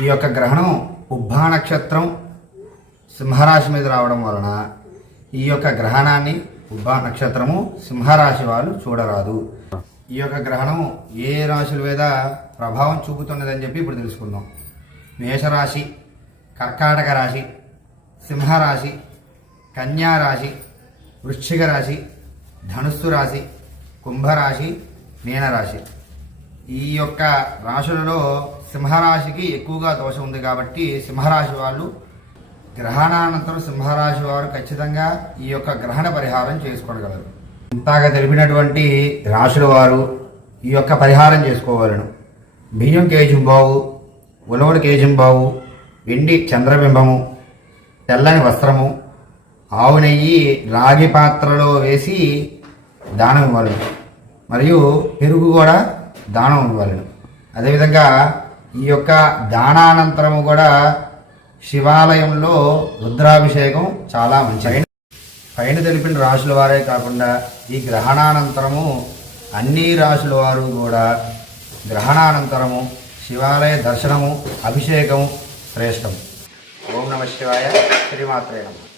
ఈ యొక్క గ్రహణం ఉబ్బా నక్షత్రం సింహరాశి మీద రావడం వలన ఈ యొక్క గ్రహణాన్ని ఉబ్బా నక్షత్రము సింహరాశి వాళ్ళు చూడరాదు. ఈ యొక్క గ్రహణం ఏ రాశుల మీద ప్రభావం చూపుతున్నదని చెప్పి ఇప్పుడు తెలుసుకుందాం. మేషరాశి, కర్కాటక రాశి, సింహరాశి, కన్యారాశి, వృశ్చిక రాశి, ధనుస్సు రాశి, కుంభరాశి, మీనరాశి. ఈ యొక్క రాశులలో సింహరాశికి ఎక్కువగా దోషం ఉంది కాబట్టి సింహరాశి వాళ్ళు గ్రహణానంతరం సింహరాశి వారు ఖచ్చితంగా ఈ యొక్క గ్రహణ పరిహారం చేసుకోగలరు. ఇంతగా తెలిపినటువంటి రాశుల వారు ఈ యొక్క పరిహారం చేసుకోవాలను. బియ్యం కేజింబావు, ఉలవలు కేజింబావు, వెండి చంద్రబింబము, తెల్లని వస్త్రము, ఆవు నెయ్యి రాగి పాత్రలో వేసి దానం ఇవ్వాలను. మరియు పెరుగు కూడా దానం ఇవ్వాలను. అదేవిధంగా ఈ యొక్క దానానంతరము కూడా శివాలయంలో రుద్రాభిషేకం చాలా మంచిది. పైన తెలిపిన రాశుల వారే కాకుండా ఈ గ్రహణానంతరము అన్ని రాశుల వారు కూడా గ్రహణానంతరము శివాలయ దర్శనము, అభిషేకము శ్రేష్టం. ఓం నమః శివాయ. శ్రీమాత్రే నమః.